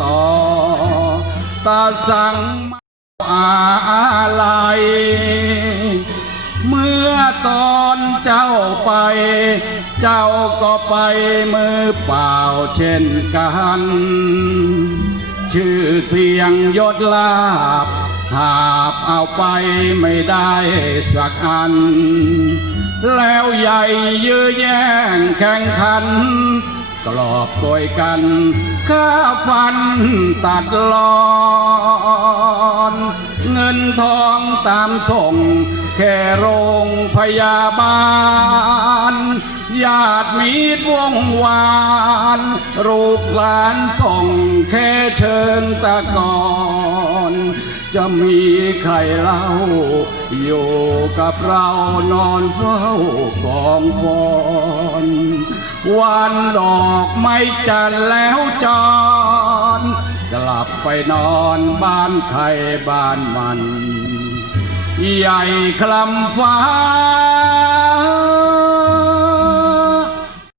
ต่อตาสังอะไรเมื่อตอนเจ้าไป เจ้าก็ไปมือเปล่าเช่นกัน ชื่อเสียงยศลาบ หาบเอาไปไม่ได้สักอัน แล้วใหญ่ยื้อแย่งแข่งขัน กรอบโกยกันข้าฟันตัดลอนเงินทองตามส่ง แค่โรงพยาบาลญาติมีดวงวาน รูปหลานส่งแค่เชิญตะกอน จะมีใครเล่า อยู่กับเรานอนเฝ้ากองฟอนวันดอกไม้จันแล้วจอนกลับไปนอนบ้านใครบ้านมัน ใหญ่คลำฟ้า